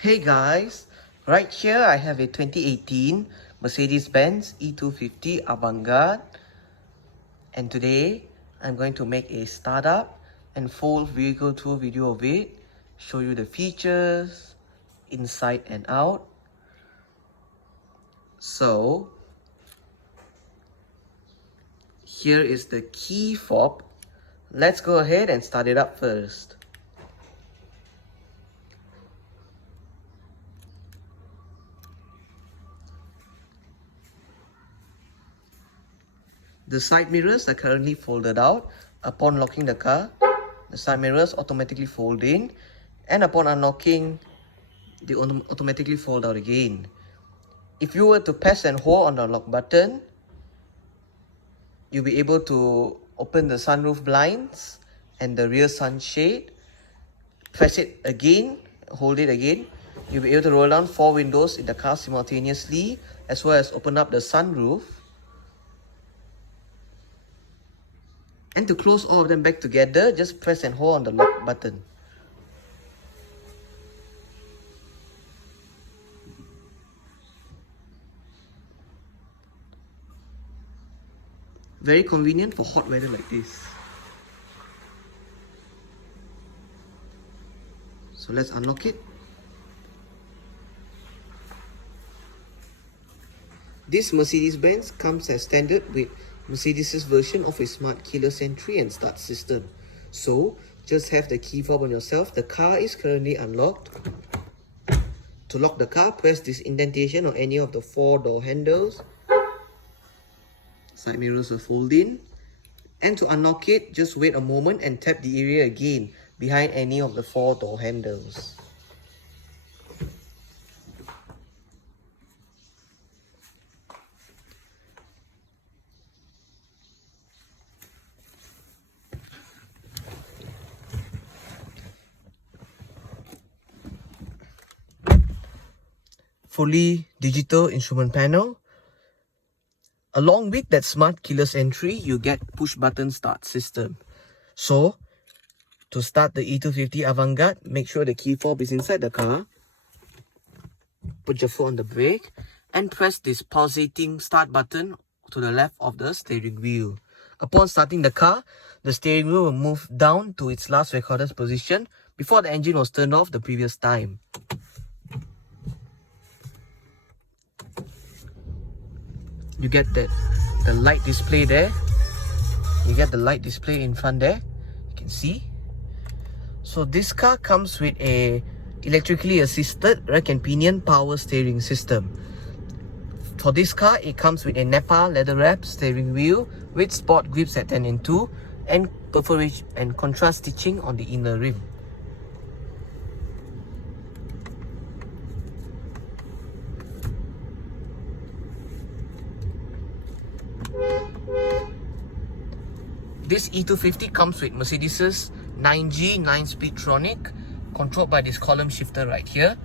Hey guys, right here I have a 2018 Mercedes-Benz E250 Avantgarde, and today I'm going to make a startup and full vehicle tour video of it, show you the features, inside and out. So here is the key fob. Let's go ahead and start it up first. The side mirrors are currently folded out. Upon locking the car, the side mirrors automatically fold in, and upon unlocking, they automatically fold out again. If you were to press and hold on the lock button, you'll be able to open the sunroof blinds and the rear sunshade. Press it again, hold it again. You'll be able to roll down 4 windows in the car simultaneously, as well as open up the sunroof. And to close all of them back together, just press and hold on the lock button. Very convenient for hot weather like this. So let's unlock it. This Mercedes-Benz comes as standard with Mercedes' version of a smart keyless entry and start system. So just have the key fob on yourself. The car is currently unlocked. To lock the car, press this indentation on any of the 4 door handles. Side mirrors will fold in. And to unlock it, just wait a moment and tap the area again behind any of the 4 door handles. Fully digital instrument panel. Along with that smart keyless entry, you get push button start system. So to start the E250 Avantgarde, make sure the key fob is inside the car. Put your foot on the brake and press this pulsating start button to the left of the steering wheel. Upon starting the car, the steering wheel will move down to its last recorded position before the engine was turned off the previous time. You get the light display there. You get the light display in front there. You can see. So this car comes with a electrically assisted rack and pinion power steering system. For this car, it comes with a Napa leather wrap steering wheel with sport grips at 10 and 2 and perforation and contrast stitching on the inner rim. This E250 comes with Mercedes' 9G 9-speed Tronic, controlled by this column shifter right here.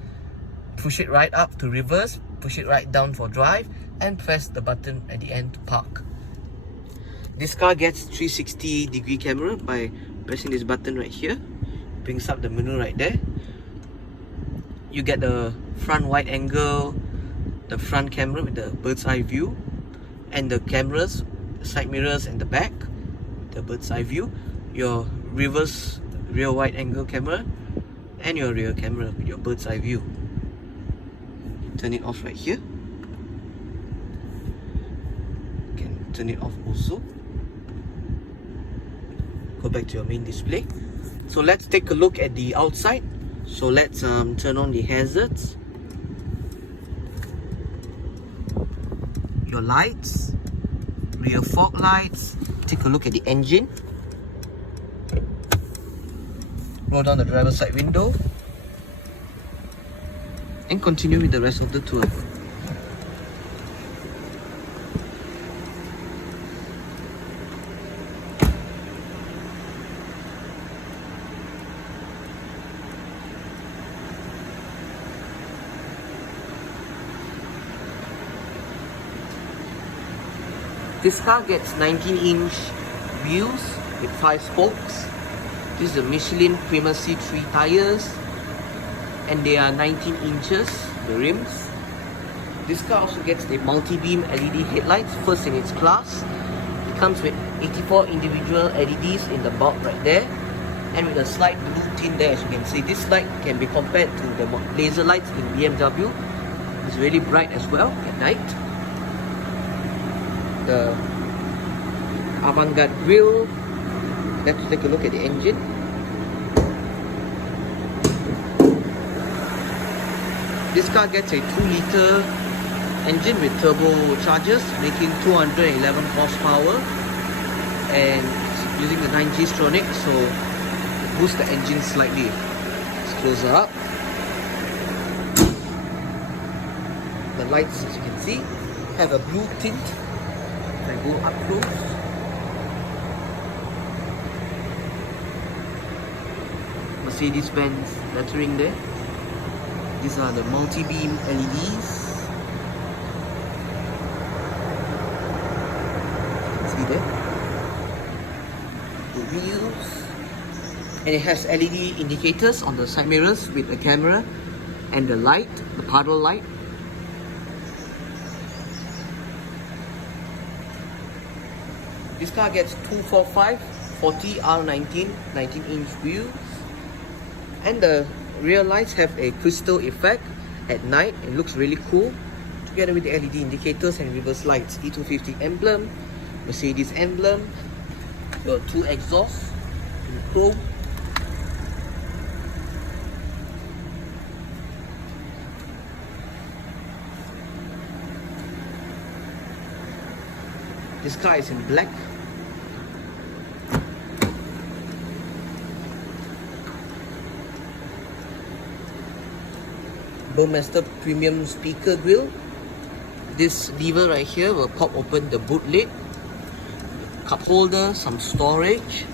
Push it right up to reverse, push it right down for drive, and press the button at the end to park. This car gets 360-degree camera by pressing this button right here. Brings up the menu right there. You get the front wide angle, the front camera with the bird's eye view, and the cameras, the side mirrors and the back, the bird's eye view, your reverse rear wide angle camera, and your rear camera with your bird's eye view. Turn it off right here. You can turn it off also. Go back to your main display. So let's take a look at the outside. So let's turn on the hazards, your lights, rear fog lights. Take a look at the engine. Roll down the driver's side window and continue with the rest of the tour. This car gets 19-inch wheels with 5 spokes. This is the Michelin Prima C3 tires. and they are 19 inches, the rims. This car also gets a multi-beam LED headlights, first in its class. It comes with 84 individual LEDs in the bulb right there, and with a slight blue tint there, as you can see. This light can be compared to the laser lights in BMW. It's really bright as well at night. The Avantgarde grille. Let's take a look at the engine. This car gets a 2-liter engine with turbochargers, making 211 horsepower, and it's using the 9G Stronic, so boost the engine slightly. Let's close her up. The lights, as you can see, have a blue tint. If I go up close, Mercedes-Benz lettering there. These are the multi-beam LEDs. See there? The wheels. And it has LED indicators on the side mirrors with the camera and the light, the puddle light. This car gets 245 40 R19 19-inch wheels, and the rear lights have a crystal effect at night. It looks really cool, together with the LED indicators and reverse lights. E250 emblem, Mercedes emblem, your 2 exhausts in chrome. This car is in black. Burmester premium speaker grille. This lever right here will pop open the boot lid. Cup holder, some storage,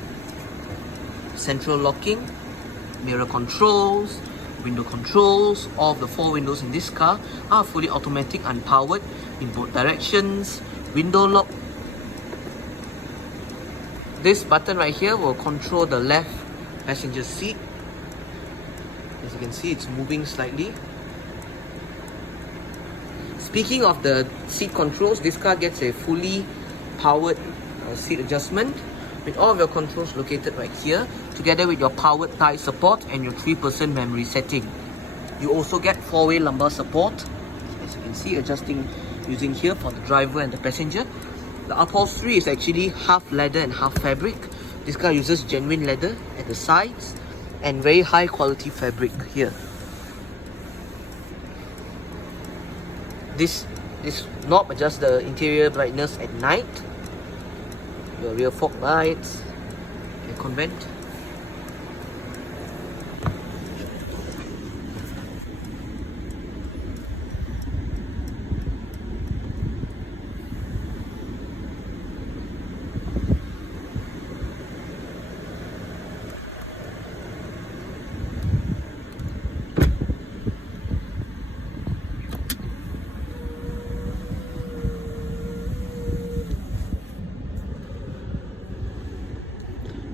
central locking, mirror controls, window controls. All of the 4 windows in this car are fully automatic and powered in both directions. Window lock. This button right here will control the left passenger seat. As you can see, it's moving slightly. Speaking of the seat controls, this car gets a fully powered seat adjustment with all of your controls located right here, together with your powered thigh support and your 3% memory setting. You also get 4-way lumbar support, as you can see, adjusting using here for the driver and the passenger. The upholstery is actually half leather and half fabric. This car uses genuine leather at the sides and very high quality fabric here. This knob adjusts the interior brightness at night. Your rear fog lights, aircon vent.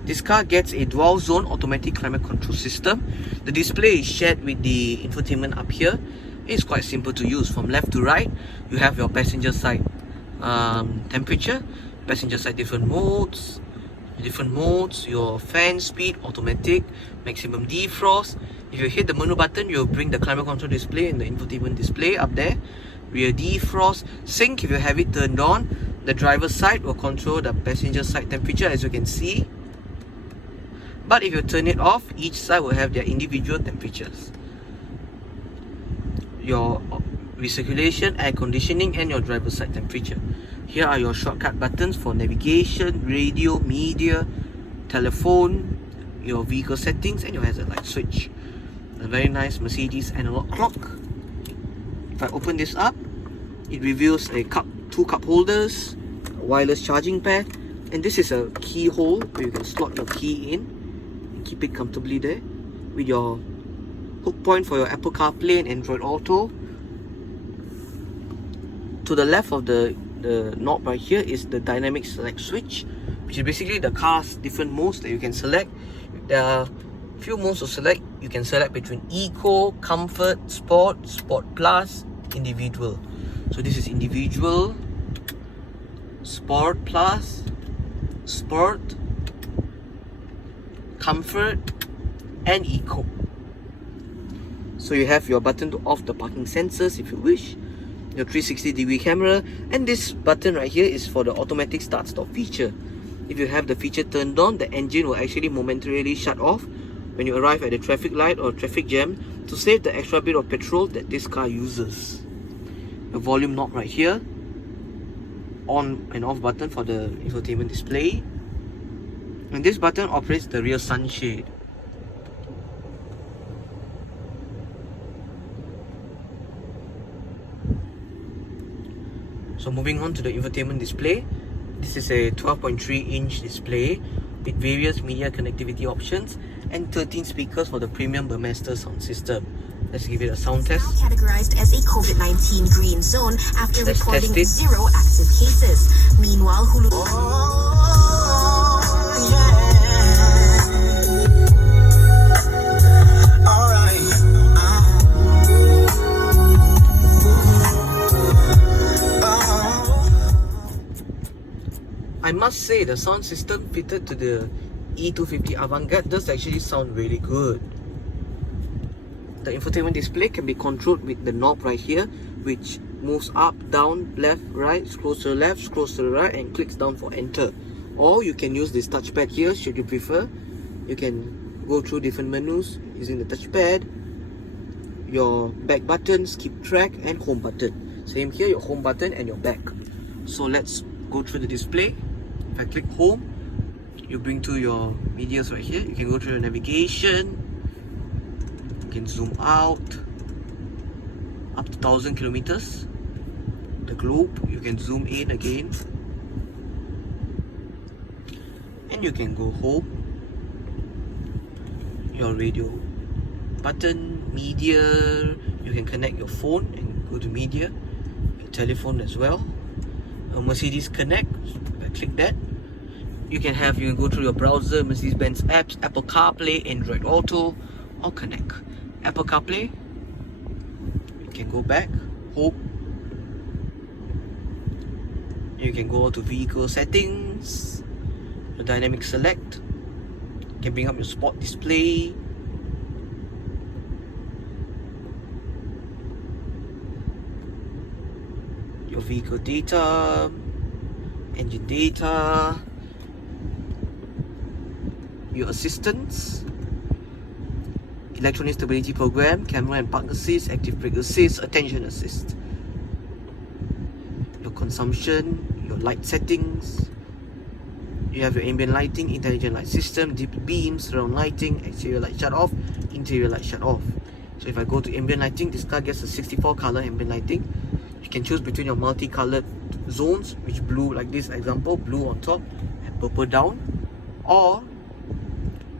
This car gets a dual zone automatic climate control system. The display is shared with the infotainment up here. It's quite simple to use. From left to right, you have your passenger side temperature, passenger side different modes, your fan speed, automatic, maximum defrost. If you hit the menu button, you'll bring the climate control display and the infotainment display up there. Rear defrost, sync if you have it turned on. The driver's side will control the passenger side temperature, as you can see. But if you turn it off, each side will have their individual temperatures. Your recirculation, air conditioning, and your driver's side temperature. Here are your shortcut buttons for navigation, radio, media, telephone, your vehicle settings, and your hazard light switch. A very nice Mercedes analog clock. If I open this up, it reveals a two cup holders, a wireless charging pad, and this is a keyhole where you can slot your key in. Keep it comfortably there, with your hook point for your Apple CarPlay and Android Auto. To the left of the knob right here is the dynamic select switch, which is basically the car's different modes that you can select. There are few modes to select. you can select between Eco, Comfort, Sport, Sport Plus, Individual. So this is Individual, Sport Plus, Sport, Comfort, and Eco. So you have your button to off the parking sensors if you wish, your 360-degree camera, and this button right here is for the automatic start-stop feature. If you have the feature turned on, the engine will actually momentarily shut off when you arrive at a traffic light or traffic jam to save the extra bit of petrol that this car uses. The volume knob right here, on and off button for the infotainment display, and this button operates the rear sunshade. So moving on to the infotainment display, this is a 12.3-inch display with various media connectivity options and 13 speakers for the premium Burmester sound system. Let's give it a sound test. Now categorized as a COVID-19 green zone after Let's recording test it. 0 active cases. Meanwhile, Hulu... I must say the sound system fitted to the E250 Avantgarde does actually sound really good. The infotainment display can be controlled with the knob right here, which moves up, down, left, right, scrolls to the left, scrolls to the right, and clicks down for enter. Or you can use this touchpad here should you prefer. You can go through different menus using the touchpad, your back buttons, keep track, and home button. Same here, your home button and your back. So let's go through the display. If I click home, you bring to your medias right here. You can go through your navigation. You can zoom out up to 1,000 kilometers. The globe, you can zoom in again, and you can go home. Your radio button, media, you can connect your phone and go to media, your telephone as well. A Mercedes Connect, if I click that, you can go through your browser, Mercedes-Benz apps, Apple CarPlay, Android Auto, or Connect. Apple CarPlay, you can go back, home. You can go to vehicle settings, your dynamic select. You can bring up your sport display. Your vehicle data, engine data, your assistance, electronic stability program, camera and park assist, active brake assist, attention assist, your consumption, your light settings. You have your ambient lighting, intelligent light system, deep beams, surround lighting, exterior light shut off, interior light shut off. So if I go to ambient lighting, this car gets a 64 color ambient lighting. You can choose between your multicolored zones, which blue, like this example, blue on top and purple down, or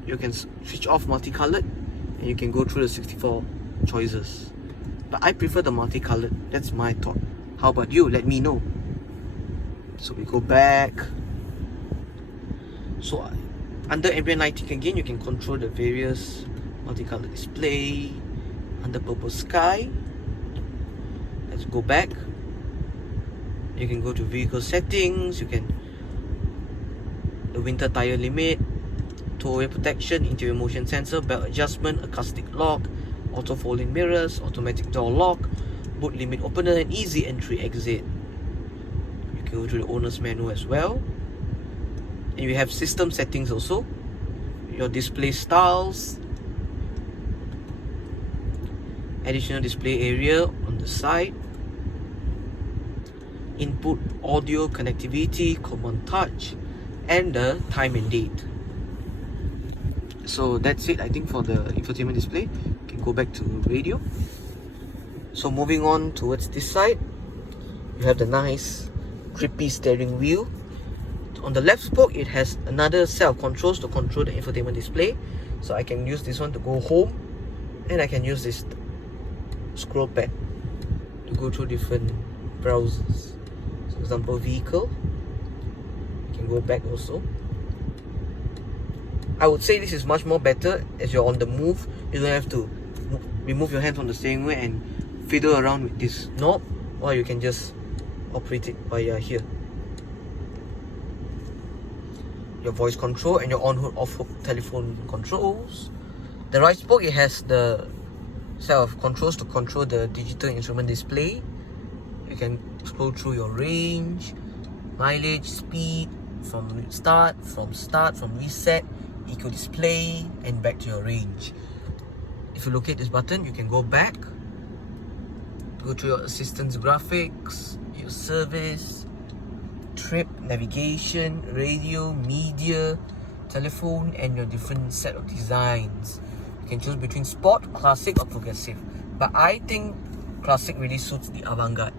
you can switch off multicolored and you can go through the 64 choices. But I prefer the multicolored. That's my thought. How about you? Let me know. So we go back. So under ambient lighting again, you can control the various multicolored display. Under purple sky, let's go back. You can go to vehicle settings. You can the winter tire limit, tow-away protection, interior motion sensor, belt adjustment, acoustic lock, auto folding mirrors, automatic door lock, boot limit opener, and easy entry exit. You can go to the owner's menu as well. And you have system settings also, your display styles, additional display area on the side, input audio connectivity, command touch, and the time and date. So that's it, I think, for the infotainment display. You can go back to radio. So moving on towards this side, you have the nice grippy steering wheel. On the left spoke, it has another set of controls to control the infotainment display. So I can use this one to go home, and I can use this scroll pad to go through different browsers. So for example, vehicle, you can go back also. I would say this is much more better as you're on the move. You don't have to remove your hand from the steering wheel and fiddle around with this knob, or you can just operate it via here. Your voice control and your on-hook, off-hook telephone controls. The right spoke, it has the set of controls to control the digital instrument display. You can scroll through your range, mileage, speed, from start, from reset, eco display, and back to your range. If you locate this button, you can go back to go through your assistance graphics, your service, trip, navigation, radio, media, telephone, and your different set of designs. You can choose between sport, classic, or progressive. But I think classic really suits the Avantgarde.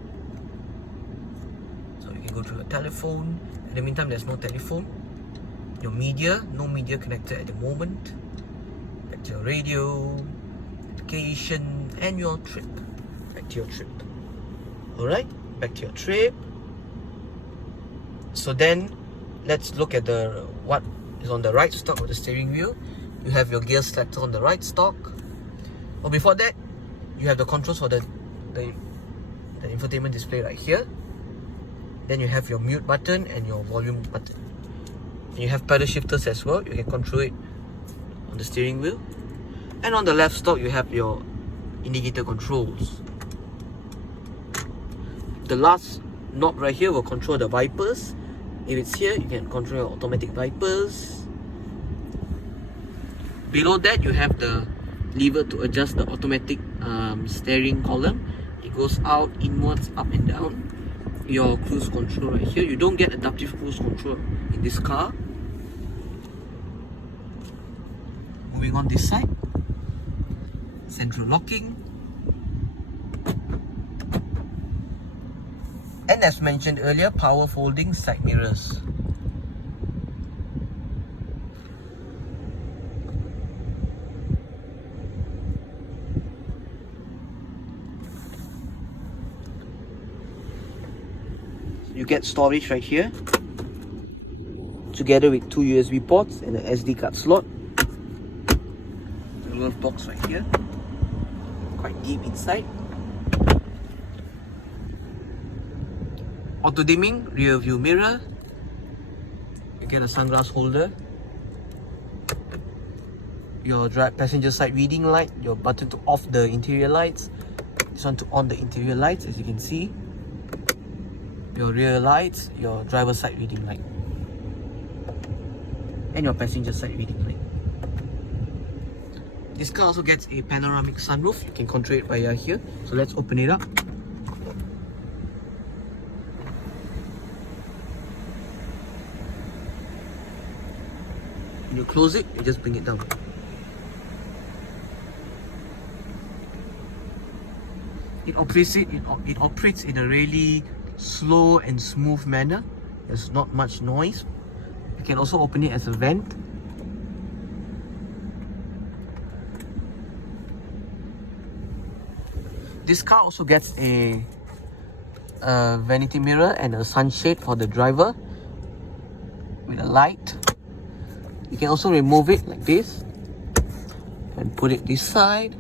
So you can go through your telephone. In the meantime, there's no telephone. Your media, no media connected at the moment. Back to your radio, navigation, and your trip. Back to your trip. Alright, back to your trip. So then, let's look at what is on the right stalk of the steering wheel. You have your gear selector on the right stalk. But before that, you have the controls for the infotainment display right here. Then you have your mute button and your volume button. And you have pedal shifters as well. You can control it on the steering wheel. And on the left stalk, you have your indicator controls. The last knob right here will control the wipers. If it's here, you can control your automatic wipers. Below that, you have the lever to adjust the automatic steering column. It goes out, inwards, up and down. Your cruise control right here. You don't get adaptive cruise control in this car. Moving on this side, central locking. And as mentioned earlier, power folding side mirrors. You get storage right here, together with two USB ports and an SD card slot. The glove box right here, quite deep inside. Auto dimming rear view mirror. You get a sunglass holder. Your passenger side reading light. Your button to off the interior lights. This one to on the interior lights, as you can see. Your rear lights, your driver side reading light, and your passenger side reading light. This car also gets a panoramic sunroof. You can control it via here. So let's open it up. When you close it, you just bring it down. It operates in a really slow and smooth manner. There's not much noise. You can also open it as a vent. This car also gets a vanity mirror and a sunshade for the driver with a light. You can also remove it like this and put it this side,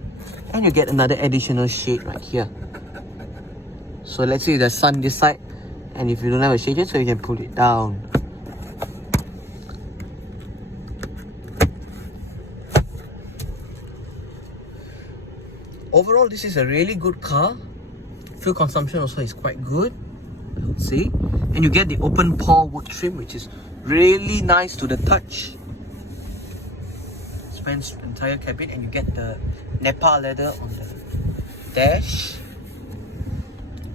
and you get another additional shade right here. So let's say there's sun this side, and if you don't have a shade, so you can pull it down. Overall, this is a really good car. Fuel consumption also is quite good, I would say. And you get the open pore wood trim, which is really nice to the touch. Spans the entire cabin, and you get the Nepal leather on the dash.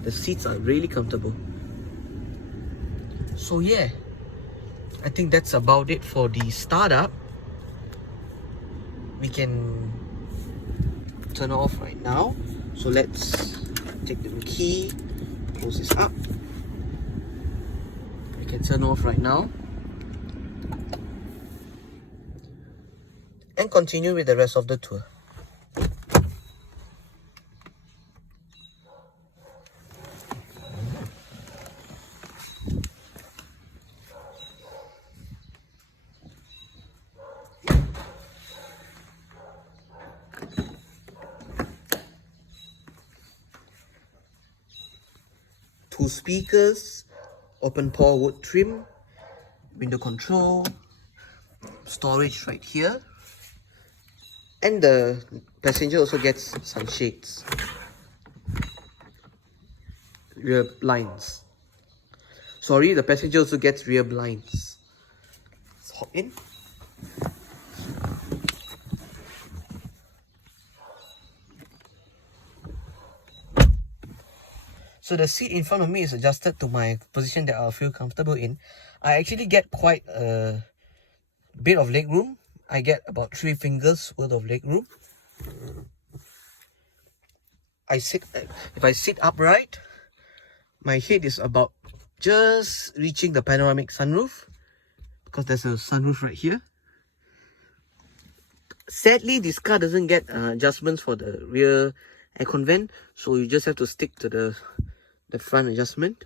The seats are really comfortable. So yeah, I think that's about it for the startup. We can turn off right now. So let's take the key, close this up. We can turn off right now and continue with the rest of the tour. 2 speakers, open pore wood trim, window control, storage right here, and the passenger also gets some shades, rear blinds. Sorry, the passenger also gets rear blinds. Let's hop in. So the seat in front of me is adjusted to my position that I'll feel comfortable in. I actually get quite a bit of leg room. I get about 3 fingers worth of leg room. If I sit upright, my head is about just reaching the panoramic sunroof, because there's a sunroof right here. Sadly, this car doesn't get adjustments for the rear aircon vent, so you just have to stick to the front adjustment.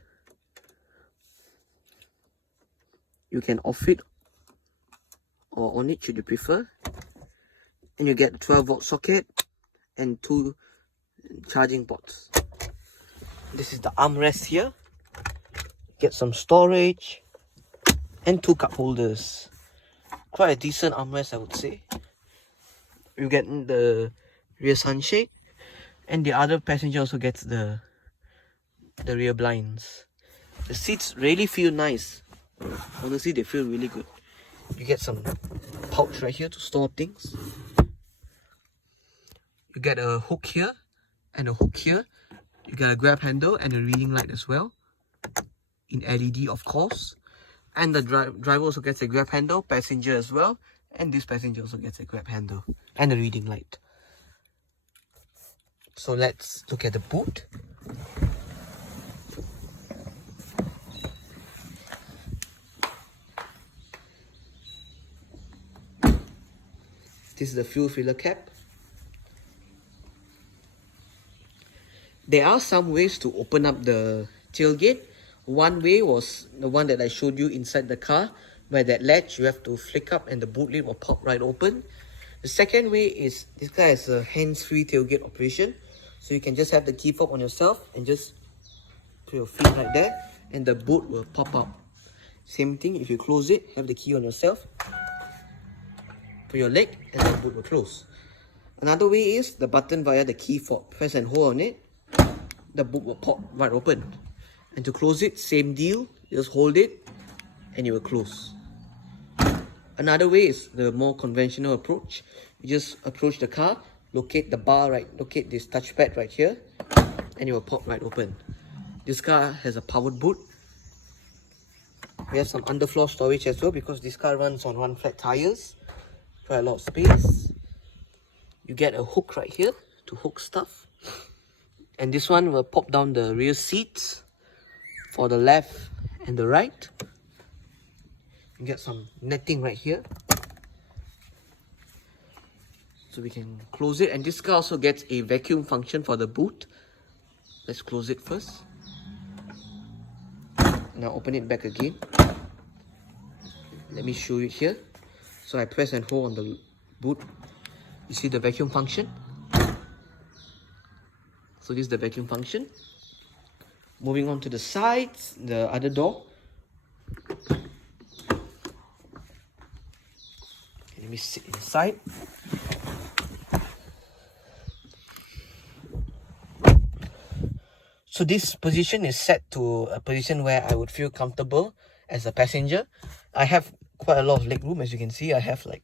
You can off it or on it should you prefer, and you get a 12-volt socket and 2 charging ports. This is the armrest here. Get some storage and 2 cup holders. Quite a decent armrest, I would say. You get the rear sunshade, and the other passenger also gets the rear blinds. The seats really feel nice. Honestly, they feel really good. You get some pouch right here to store things. You get a hook here and a hook here. You get a grab handle and a reading light as well, in LED of course. And the driver also gets a grab handle, passenger as well, and this passenger also gets a grab handle and a reading light. So let's look at the boot. This is the fuel filler cap. There are some ways to open up the tailgate. One way was the one that I showed you inside the car, where that latch you have to flick up and the boot lid will pop right open. The second way is this guy has a hands-free tailgate operation, so you can just have the key fob on yourself and just put your feet right there and the boot will pop out. Same thing, if you close it, have the key on yourself, put your leg and the boot will close. Another way is the button via the key fob. Press and hold on it, the boot will pop right open. And to close it, same deal, just hold it and it will close. Another way is the more conventional approach. You just approach the car, locate the bar right, locate this touchpad right here, and it will pop right open. This car has a powered boot. We have some underfloor storage as well, because this car runs on 1 flat tires. Quite a lot of space. You get a hook right here to hook stuff. And this one will pop down the rear seats for the left and the right. You get some netting right here, so we can close it. And this car also gets a vacuum function for the boot. Let's close it first. Now open it back again. Let me show you here. So I press and hold on the boot. You see the vacuum function? So this is the vacuum function. Moving on to the sides, the other door. Let me sit inside. So this position is set to a position where I would feel comfortable as a passenger. I have quite a lot of leg room, as you can see. I have like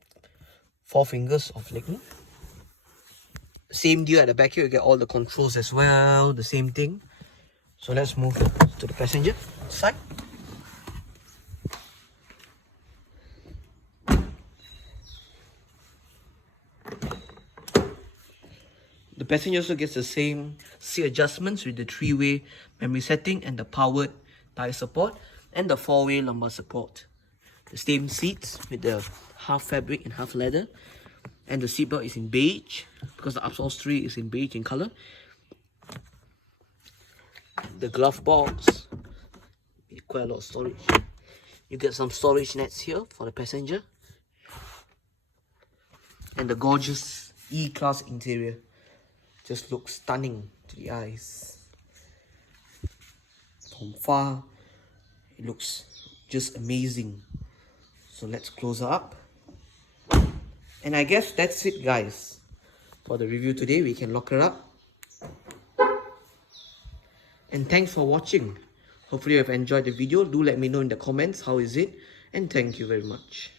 4 fingers of leg room. Same deal at the back here, you get all the controls as well, the same thing. So let's move to the passenger side. The passenger also gets the same seat adjustments with the 3-way memory setting and the powered tire support and the 4-way lumbar support. The same seats with the half fabric and half leather, and the seatbelt is in beige because the upholstery is in beige in color. The glove box, quite a lot of storage. You get some storage nets here for the passenger, and the gorgeous E-Class interior just looks stunning to the eyes. from far. It looks just amazing. So let's close her up. And I guess that's it, guys. For the review today, we can lock her up. And thanks for watching. Hopefully you have enjoyed the video. Do let me know in the comments how is it. And thank you very much.